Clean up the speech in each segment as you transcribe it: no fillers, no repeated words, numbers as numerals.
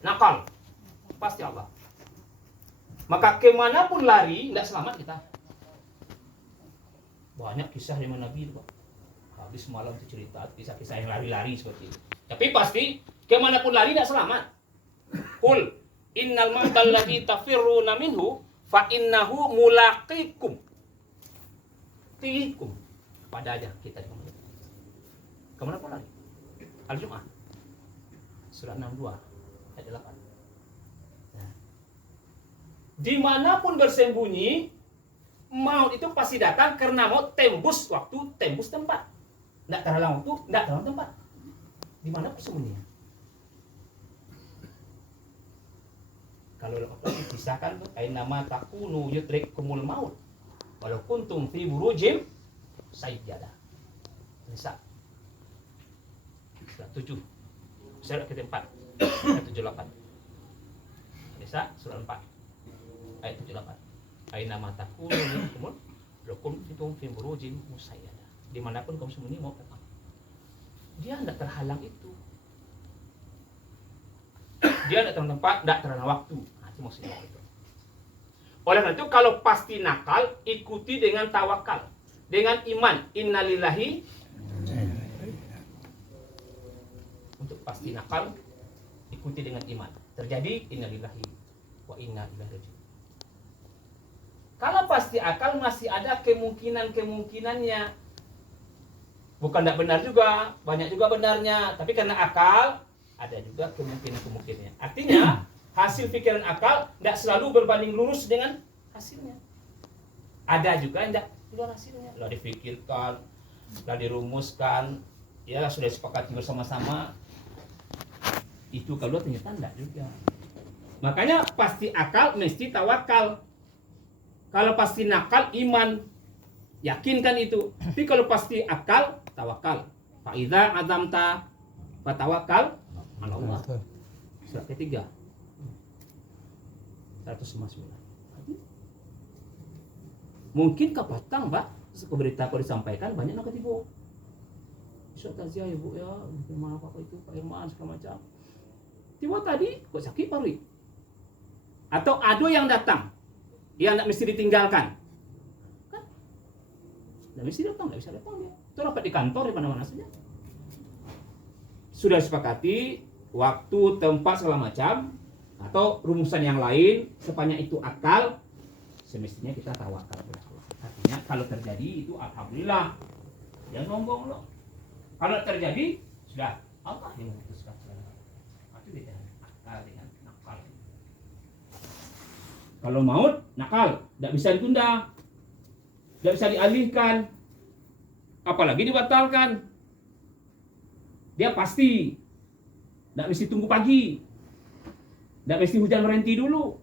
nakal. Pasti Allah. Maka kemanapun lari, tidak selamat kita. Banyak kisah dari Nabi itu, Pak. Habis malam itu cerita kisah-kisah yang lari-lari seperti itu. Tapi pasti kemanapun lari tidak selamat. Qul innal mautal ladzi tafirruna minhu fa innahu mulaqikum. Tikum. Pada aja kita di mana. Kemanapun lari. Al-Jum'ah. Surah 62 ayat 8. Nah. Dimanapun bersembunyi, maut itu pasti datang karena maut tembus waktu, tembus tempat. Tidak terhalang waktu, tidak terhalang tempat. Di mana persembunyian? Kalau dipisahkan tuh, aina ma takunu yudrikumul maut. Walau kuntum fi burujim sayyadah. Nisa. Surah 7. Surah ke-4 ayat 78. Nisa surah 4 ayat 78. Aina ma takunu yudrikumul walau kuntum fi burujim sayyadah. Dimanapun kamu sembunyi mau datang. Dia tidak terhalang itu. Dia tidak terhalang tempat, tidak terhalang waktu. Nah, itu maksudnya itu. Oleh karena itu, kalau pasti nakal, ikuti dengan tawakal, dengan iman. Innalillahi. Untuk pasti nakal, ikuti dengan iman. Terjadi innalillahi wa inna ilaihi raji'un. Kalau pasti akal masih ada kemungkinannya. Bukan tidak benar juga, banyak juga benarnya. Tapi karena akal, ada juga kemungkinan-kemungkinannya. Artinya, hasil pikiran akal tidak selalu berbanding lurus dengan hasilnya. Ada juga yang tidak keluar hasilnya. Sudah dipikirkan, sudah dirumuskan, ya sudah disepakati bersama-sama. Itu kalau ternyata tidak juga. Makanya pasti akal mesti tawakal. Kalau pasti nakal, iman. Yakinkan itu. Tapi kalau pasti akal, tawakal. Fa'idha azamta fatawakal ala Allah. Surat ketiga 159. Mungkin kapatang, Pak, berita kalau disampaikan banyak yang ketipu. Bisa taziah ya Bu ya, gimana apa itu Pak Irman segala macam. Tiba tadi kok sakit parui. Atau ado yang datang yang tidak mesti ditinggalkan. Tidak mesti datang, tidak bisa datang dia. Itu rapat di kantor di mana-mana saja. Sudah sepakati waktu, tempat segala macam atau rumusan yang lain, sepanjang itu akal, semestinya kita tawakal kepada Allah. Artinya kalau terjadi itu alhamdulillah. Jangan sombong loh. Kalau terjadi sudah Allah yang memutuskan segala. Itu beda akal dengan nakal. Kalau maut nakal, tidak bisa ditunda. Tidak bisa dialihkan, apalagi dibatalkan. Dia pasti. Tidak mesti tunggu pagi. Tidak mesti hujan berhenti dulu.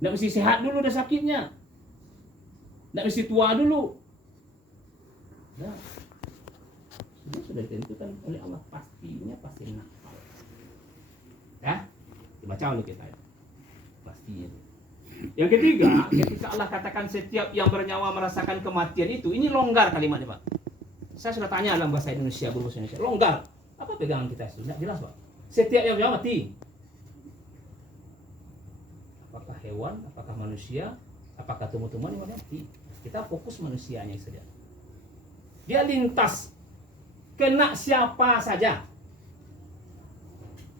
Tidak mesti sehat dulu dah sakitnya. Tidak mesti tua dulu. Nah, sudah ditentukan oleh Allah, pastinya pasti nakal. Ya, dibaca oleh kita ya. Pastinya. Yang ketiga, ketika Allah katakan setiap yang bernyawa merasakan kematian itu, ini longgar kalimatnya, Pak. Saya sudah tanya dalam bahasa Indonesia, berbahasa Indonesia, longgar. Apa pegangan kita itu? Tidak jelas, Pak. Setiap yang bernyawa mati. Apakah hewan, apakah manusia, apakah tumbuh-tumbuhan yang mati? Kita fokus manusianya saja. Dia lintas, kena siapa saja.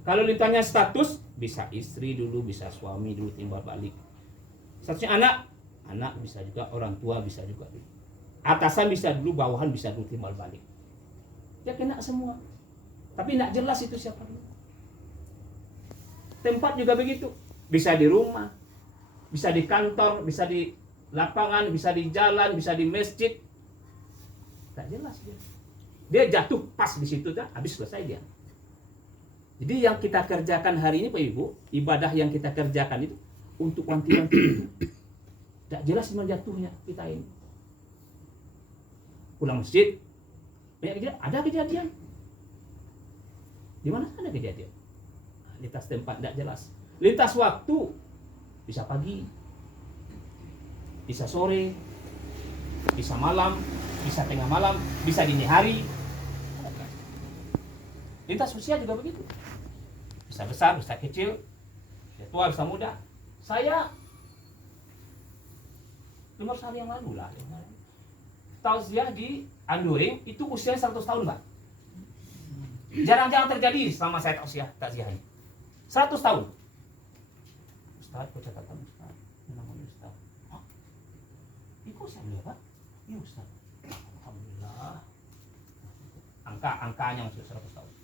Kalau ditanya status, bisa istri dulu, bisa suami dulu timbal balik. Statusnya anak bisa juga, orang tua bisa juga. Atasan bisa dulu, bawahan bisa dulu timbal balik. Dia kena semua. Tapi tidak jelas itu siapa dulu. Tempat juga begitu. Bisa di rumah, bisa di kantor, bisa di lapangan, bisa di jalan, bisa di masjid. Tak jelas dia. Dia jatuh pas di situ dah, habis selesai dia. Jadi yang kita kerjakan hari ini Pak Ibu, ibadah yang kita kerjakan itu untuk wanti-wanti itu. Tak jelas dimana jatuhnya kita ini. Pulang masjid, banyak kejadian, ada kejadian. Di mana ada kejadian? Lintas tempat tidak jelas. Lintas waktu, bisa pagi, bisa sore, bisa malam, bisa tengah malam, bisa dini hari. Lintas usia juga begitu. Bisa besar, bisa kecil, bisa tua, bisa muda. Saya 5 hari yang lalu lah, tausiah di Anduring itu usia 100 tahun, Pak. Jarang-jarang terjadi selama saya tausiah ini. 100 tahun. Ustaz, kau catatan Ustaz. Namanya Ustaz. Hah? Itu usia beliau, Pak? Iya, Ustaz. Alhamdulillah. Angkanya masih 100 tahun.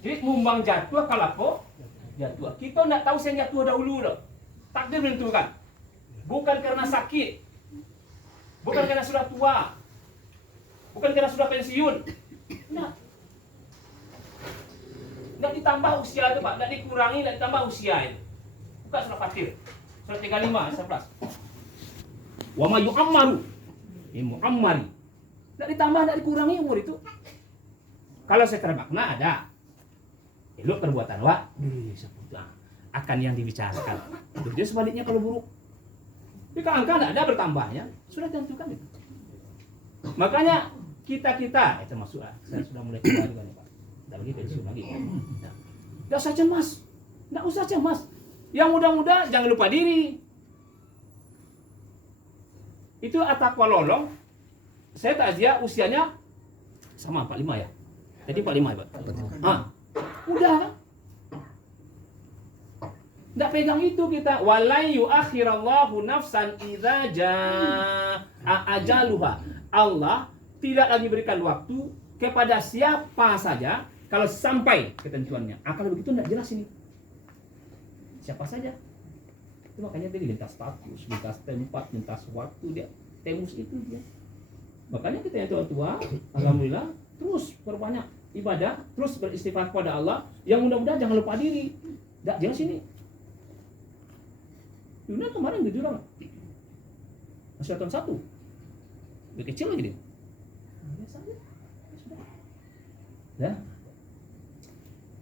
Jadi mumbang jatuh kalau jatuh. Kita tidak tahu saya jatuh dahulu loh. Takdir menentukan. Bukan karena sakit. Bukan karena sudah tua. Bukan karena sudah pensiun. Nah. Tidak ditambah usia itu, Pak. Tidak dikurangi, tidak ditambah usia itu. Buka surah Fatir. Surah 35, 11. Wa ma yu'ammaru. Mu'ammari. Tidak ditambah, tidak dikurangi umur itu. Kalau secara makna ada. Elok perbuatan wa. Akan yang dibicarakan. Jadi sebaliknya kalau buruk. Tapi kalau angka tidak ada bertambahnya. Sudah ditentukan itu. Makanya kita termasuk saya sudah mulai tua juga nih, Pak. Tidak lagi pensiun lagi. Tidak usah cemas. Tidak usah cemas. Yang muda-muda jangan lupa diri. Itu at-taqwa lolong. Saya takziah usianya sama 45 ya. Jadi 45 ya, Pak. Udah kan? Tidak pegang itu kita. Walai yu'akhirallahu nafsan idza jaa ajaluha. Allah tidak lagi berikan waktu kepada siapa saja kalau sampai ketentuannya. Kalau begitu tidak jelas ini. Siapa saja. Itu makanya dia lintas status, lintas tempat, lintas waktu, dia temus itu dia. Makanya kita yang tua-tua, alhamdulillah, terus perbanyak ibadah, terus beristighfar kepada Allah. Yang mudah-mudahan jangan lupa diri. Tidak jelas ini. Dunia kemarin gitu orang. Masih tahun 1. Lebih kecil lagi dia. Biasa aja. Ya.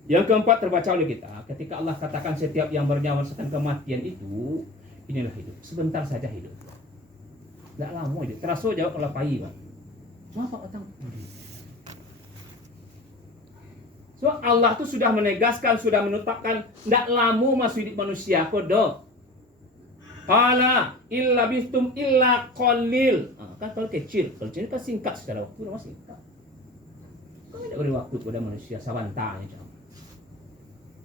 Yang keempat terbaca oleh kita, ketika Allah katakan setiap yang bernyawa merasakan kematian itu, inilah hidup. Sebentar saja hidup. Tidak lama hidup. Terasa jawab kalau pagi, Pak. Kenapa datang? So Allah itu sudah menegaskan, sudah menetapkan tidak lama masuk hidup manusia kodok. Qala illa bistum illa qalil. Kan kalau kecil kan singkat secara waktu udah singkat. Kan tidak beri waktu kepada manusia sabantanya.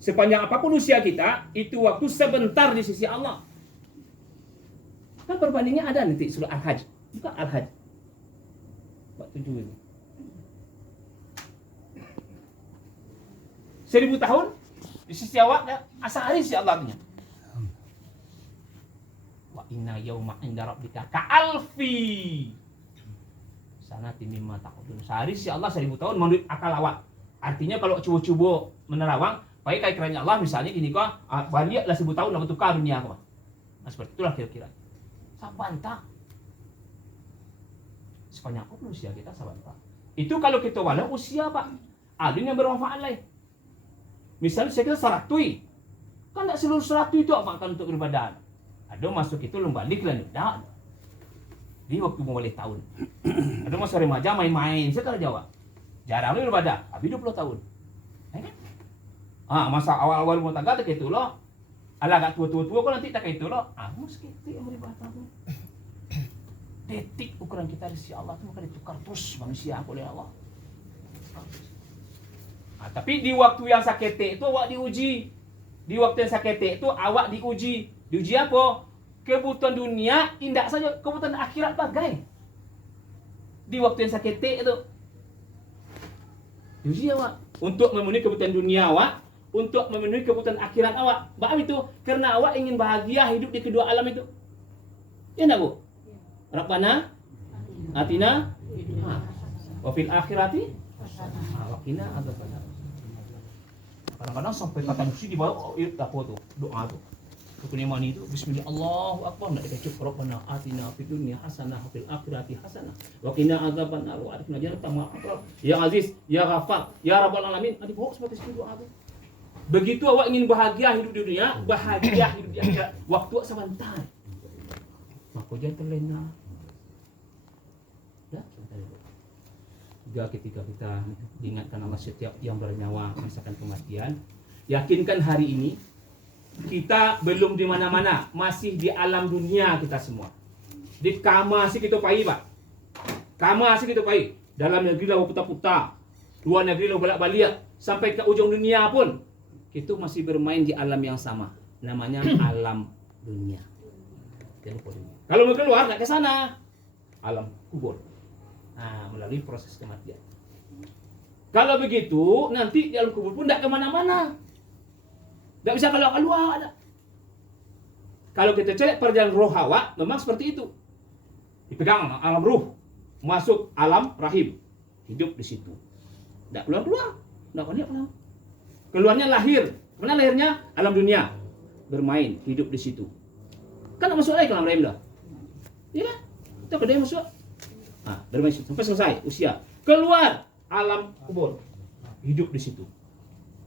Sepanjang apapun usia kita, itu waktu sebentar di sisi Allah. Kan perbandingannya ada nanti surah Al-Hajj. Bukan Al-Hajj. Bab 7 ini. 1000 tahun di sisi awak asari sisi Allah punya. Wa inna yauma 'inda rabbika ka'alfi sanati mimma ta'udun. Sehari si Allah 1000 tahun menurut akal awak. Artinya kalau coba-coba menerawang, baik kayak kerennya Allah misalnya gini kok, baliaklah 1000 tahun dapat tukar dunia kok. Nah seperti itulah kira-kira. Sabantah. Sepanjang apa usia kita sabantah. Itu kalau kita walau usia, Pak. Ada yang bermanfaat lain. Misalnya saya kira 100. Kan tidak seluruh 100 itu amalkan untuk beribadah. Ada masuk itu balik lah tidak. Di waktu mau balik tahun. Ada masuk remaja main-main, saya tak jawab. Jarang lu beribadah, habis 20 tahun. Masa awal-awal rumah tangga tak itu loh. Ala agak tua-tua kok nanti tak itu loh. Mesti itu yang beribadah. Detik ukuran kita di sisi Allah itu maka ditukar terus manusia oleh Allah. Tapi di waktu yang sakete itu awak diuji. Di waktu yang sakete itu awak diuji. Diuji apa? Kebutuhan dunia indah saja, kebutuhan akhirat bagai. Di waktu yang sakete itu diuji awak untuk memenuhi kebutuhan dunia awak, untuk memenuhi kebutuhan akhirat awak. Bahwa itu karena awak ingin bahagia hidup di kedua alam itu. Ya enggak, Bu? Rabbana atina wa fil akhirati wa qina adzabannar. Kadang-kadang sampai kata mesti di bawah apa tuh? Doa tuh. Rukun iman itu bismillah Allahu akbar enggak dikecuk Rabbana atina fid dunya hasanah wa fil akhirati hasanah wa qina adzabannar wa adkhilna jannata ma'al ya aziz ya ghafar ya rabbal alamin. Ada bawa seperti itu doa tuh. Begitu awak ingin bahagia hidup di dunia, bahagia hidup di akhirat, waktu sebentar. Maka jangan terlena. Ya, sebentar itu. ketiga ketika kita diingatkan Allah setiap yang bernyawa merasakan kematian. Yakinkan hari ini kita belum di mana-mana, masih di alam dunia kita semua. Di kama sih kita pai, Pak. Kama sih kita pai. Dalam negeri lah putar-putar, luar negeri lah balik-balik, sampai ke ujung dunia pun kita masih bermain di alam yang sama. Namanya alam dunia. Kalau mau keluar nggak ke sana, alam kubur. Nah, melalui proses kematian. Kalau begitu, nanti di alam kubur pun nggak kemana-mana. Nggak bisa keluar ada. Kalau kita cek perjalanan roh Hawa, memang seperti itu. Dipegang alam ruh, masuk alam rahim, hidup di situ. Nggak keluar, nggak keluar. Keluarnya lahir, mana lahirnya? Alam dunia, bermain, hidup di situ. Kan nggak masuk lagi ke alam rahim dah. Iya kan? Kita kedai masuk. Nah, bermain situ sampai selesai usia. Keluar alam kubur, hidup di situ.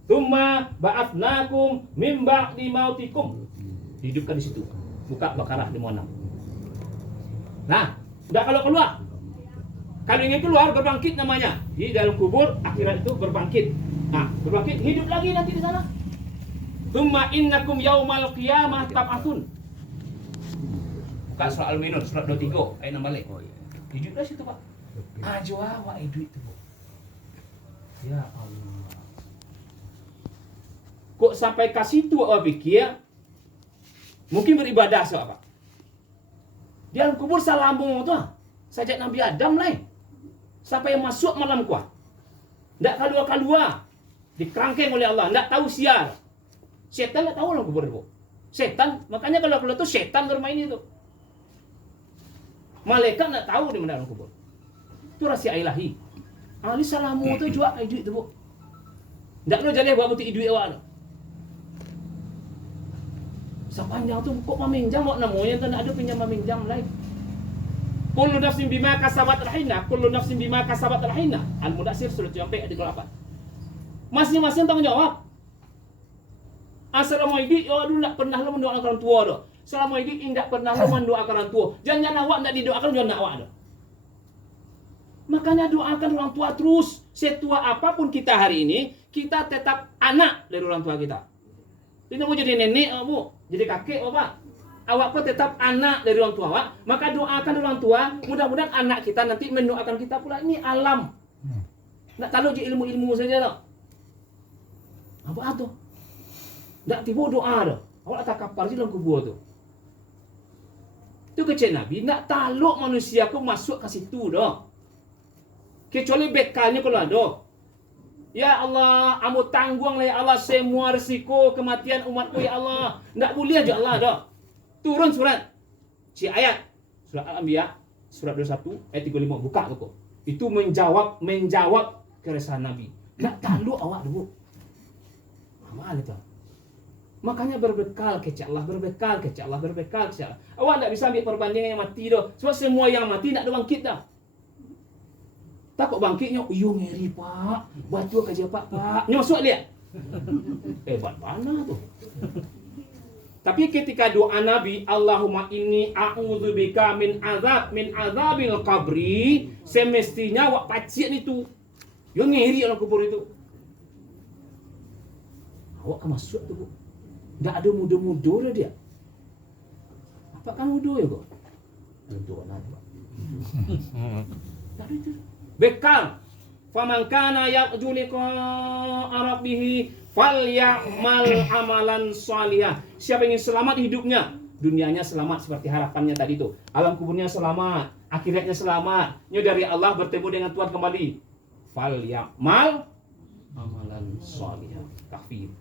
Tsumma ba'atsnakum mim ba'di mautikum. Hidupkan di situ. Buka Baqarah 56. Nah, enggak kalau keluar. Kalau ingin keluar berbangkit namanya. Di dalam kubur akhirat itu berbangkit. Nah, berbangkit hidup lagi nanti di sana. Tsumma innakum yaumal qiyamah tab'atsun. Buka surah Al-Minun surat 23 ayat 6 balik. Hiduplah situ, Pak. Ajwa wa duit itu. Ya Allah. Kok sampai ke situ awak pikir mungkin beribadah so apa? Di dalam kubur salambung tu, sajak Nabi Adam lain. Sampai masuk malam kuah. Ndak kalua-kalua. Dikerangkeng oleh Allah, ndak tahu siar. Setan ndak tahu dalam kubur itu. Setan, makanya kalau keluar itu setan bermain itu. Malaikat ndak tahu di mana dalam kubur. Itu rahasia ilahi. Ali salamu tu jual duit tu, Bu. Ndak perlu jadi buat butik duit awak tu. Sepanjang tu kok meminjam awak namanya tak ada pinjam meminjam lain. Kullu nafsin bima kasabat rahina, kullu nafsin bima kasabat rahina. Al-Mudatsir surat 3 ayat 38. Masing-masing tanggung jawab. Selama hidup awak dulu tak pernah lu mendoakan orang tua dah. Selama hidup tidak pernah lu mendoakan orang tua. Jangan awak tak didoakan jangan awak dah. Makanya doakan orang tua terus. Setua apapun kita hari ini, kita tetap anak dari orang tua kita. Kita mau jadi nenek, Bu, jadi kakek, Bapak. Awak pun tetap anak dari orang tua awak. Maka doakan orang tua, mudah-mudahan anak kita nanti mendoakan kita pula. Ini alam. Tak tahu je ilmu-ilmu saja tak. Apa tu? Tak tiba doa dah. Awak tak kapal je dalam kubur tu. Itu kecil Nabi, nak taluk manusia ku masuk ke situ dah. Kecuali bekalnya kalau ada. Ya Allah, amu tanggung lah ya Allah semua risiko kematian umatku ya Allah. Tak boleh aja Allah dah. Turun surat. Si ayat. Surat Al-Anbiya, surat 21, ayat 35. Buka tu. Itu menjawab keresahan Nabi. Nak taluk awak dulu. Amal itu. Makanya berbekal kecak Allah, berbekal kecak Allah. Awak tak bisa ambil perbandingan yang mati dah. Sebab semua yang mati nak ada bangkit dah. Takut bangkitnya, iyo ngeri Pak. Batu kerja Pak. Ni masuk lihat. Hebat mana tu. Tapi ketika doa Nabi, Allahumma inni a'udzubika min azabil qabri, semestinya awak pacik itu. Yo ngeri dalam kubur itu. Awak kan masuk tu, Bu. Tak ada muda-muda dah dia. Apa kan muda ya kok? Muda nanti. Tak ada itu. Bekal. Faman kana yarju liqa'a rabbih falyamal amalan shalihah. Siapa yang ingin selamat hidupnya, dunianya selamat seperti harapannya tadi itu. Alam kuburnya selamat, akhiratnya selamat. Nya dari Allah bertemu dengan Tuhan kembali. Falyamal amalan shalihah. Kafir.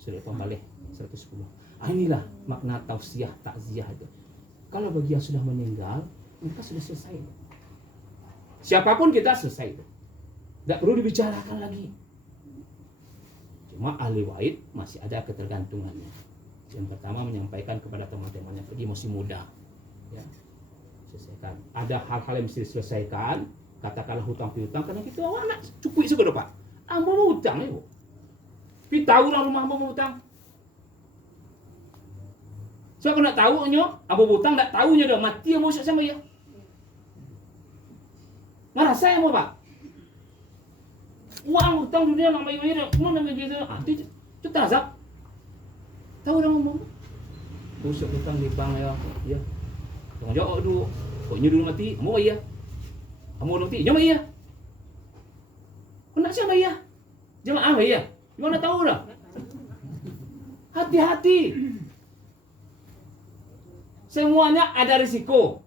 Surat Pembalih 110. Inilah makna tausiah takziah itu. Kalau bagi yang sudah meninggal, mereka sudah selesai. Siapapun kita selesai itu. Tidak perlu dibicarakan lagi. Cuma ahli waid masih ada ketergantungannya. Yang pertama menyampaikan kepada teman-temannya pergi masih muda. Ya. Selesaikan. Ada hal-hal yang mesti diselesaikan. Katakanlah hutang piutang karena kita anak cukup juga Pak. Ambo mau hutang ya, Bu. Pi tahu lah rumah ambo mau hutang. So aku nak tahu nyo, ambo hutang tak tahunya dah mati ambo usah sama ya. Ngerasa ya, Pak? Uang hutang dunia nama ini, mau nama gitu, itu tazab. Tahu orang ngomong? Busuk hutang di bank ya. Jangan jawab dulu. Kok dulu mati, kamu iya. Kamu mati, jangan iya. Kena siapa iya? Jemaah iya. Gimana tahu lah? Hati-hati. Semuanya ada risiko.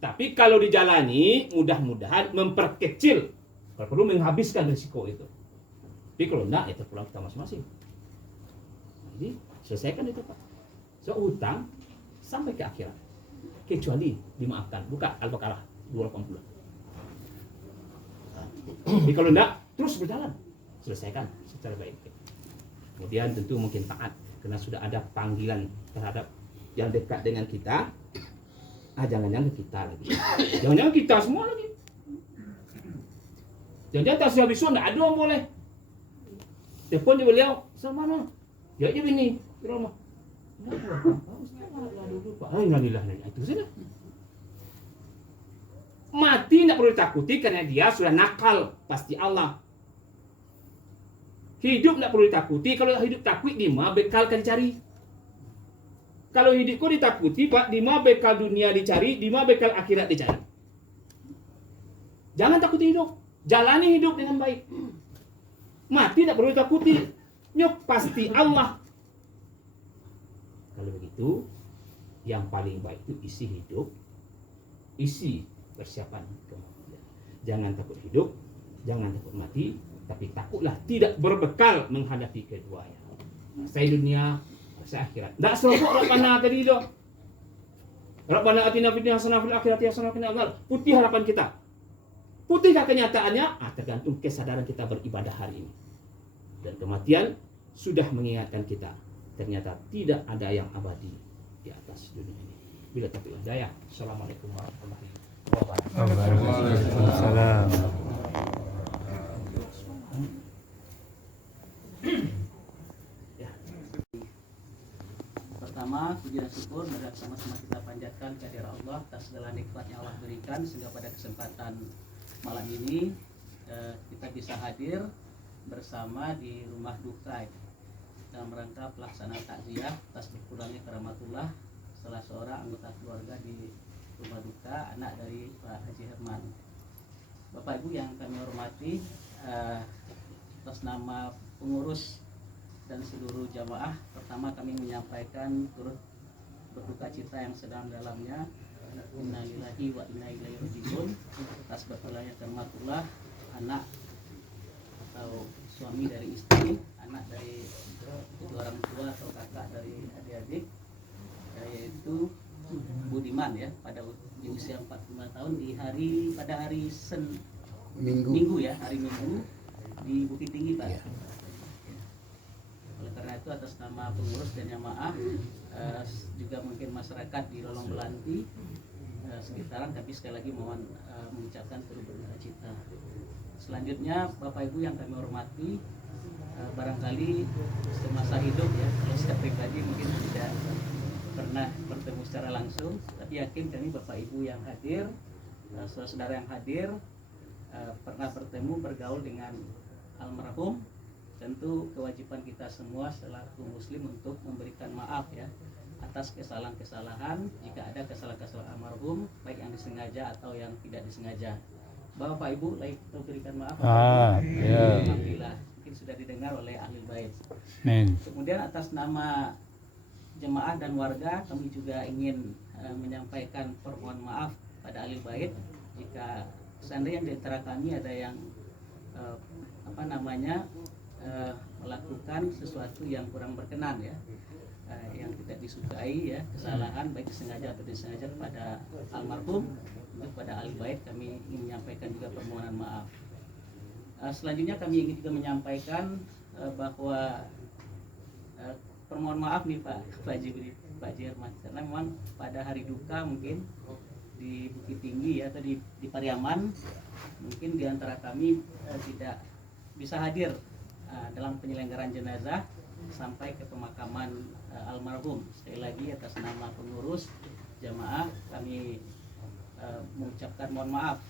Tapi kalau dijalani, mudah-mudahan memperkecil. Kalau perlu menghabiskan risiko itu. Tapi kalau enggak, itu pulang kita masing-masing. Jadi selesaikan itu Pak. So hutang sampai ke akhirat. Kecuali dimaafkan. Buka Al-Baqarah 280. Jadi kalau enggak, terus berjalan. Selesaikan secara baik. Kemudian tentu mungkin taat. Karena sudah ada panggilan terhadap yang dekat dengan kita. Jangan-jangan kita lagi. Jangan-jangan kita semua lagi. Jangan-jangan tak siap bisu, enggak ada yang boleh. Telepon dia beliau, sama mana? Ya ini, di rumah. Itu saja. Mati tidak perlu ditakuti karena dia sudah nakal, pasti Allah. Hidup tidak perlu ditakuti, kalau hidup takut di mana bekal kan dicari. Kalau hidupku ditakuti, Pak, di mana bekal dunia dicari, di mana bekal akhirat dicari. Jangan takuti hidup, jalani hidup dengan baik. Mati tidak perlu ditakuti, nyok pasti Allah. Kalau begitu, yang paling baik itu isi hidup, isi persiapan kematian. Jangan takut hidup, jangan takut mati, tapi takutlah tidak berbekal menghadapi keduanya. Saya dunia, saya akhirat. Tidak serobok Rabbana tadi itu. Rabbana atina fid dunya hasanah fil akhirati hasanah wa qina adzabannar. Putih harapan kita. Putihkah kenyataannya? Tergantung kesadaran kita beribadah hari ini. Dan kematian sudah mengingatkan kita. Ternyata tidak ada yang abadi di atas dunia ini. Bila taufiq hidayah. Assalamualaikum warahmatullahi wabarakatuh. Waalaikumsalam. Pertama, puji dan syukur marilah sama-sama kita panjatkan kehadirat Allah atas segala nikmat yang Allah berikan sehingga pada kesempatan malam ini kita bisa hadir bersama di rumah duka dalam rangka pelaksanaan takziah atas berkurangnya keramatullah salah seorang anggota keluarga di rumah duka, anak dari Pak Haji Herman. Bapak Ibu yang kami hormati, atas nama pengurus dan seluruh jamaah, pertama kami menyampaikan turut berduka cita yang sedalam-dalamnya. Innalillahi wa inna ilaihi raji'un atas berpulangnya keramatullah anak atau suami dari istri, anak dari kedua orang tua atau kakak dari adik-adik, yaitu Budiman ya, pada di usia 45 tahun pada hari Minggu ya, hari Minggu di Bukit Tinggi Pak. Oleh karena itu atas nama pengurus dan jamaah, juga mungkin masyarakat di Rolong Belanti sekitaran, tapi sekali lagi mohon mengucapkan turut berduka cita. Selanjutnya Bapak Ibu yang kami hormati, barangkali semasa hidup ya, kalau saya pribadi mungkin tidak pernah bertemu secara langsung, tapi yakin kami Bapak Ibu yang hadir, saudara yang hadir, pernah bertemu bergaul dengan almarhum. Tentu kewajiban kita semua selaku muslim untuk memberikan maaf ya atas kesalahan-kesalahan, jika ada kesalahan-kesalahan almarhum baik yang disengaja atau yang tidak disengaja. Bapak Ibu, baik kita berikan maaf. Ya. Alhamdulillah, mungkin sudah didengar oleh ahli bait. Kemudian atas nama jemaah dan warga, kami juga ingin menyampaikan permohonan maaf pada ahli bait jika seandainya di antara kami ada yang melakukan sesuatu yang kurang berkenan ya, yang tidak disukai ya, kesalahan baik disengaja atau disengaja kepada almarhum, kepada ahli bait kami ingin menyampaikan juga permohonan maaf. Selanjutnya kami ingin juga menyampaikan bahwa permohonan maaf nih Pak Haji Herman, karena memang pada hari duka mungkin di Bukit Tinggi ya, atau di Pariaman, mungkin di antara kami tidak bisa hadir dalam penyelenggaraan jenazah sampai ke pemakaman almarhum. Sekali lagi atas nama pengurus jamaah kami mengucapkan mohon maaf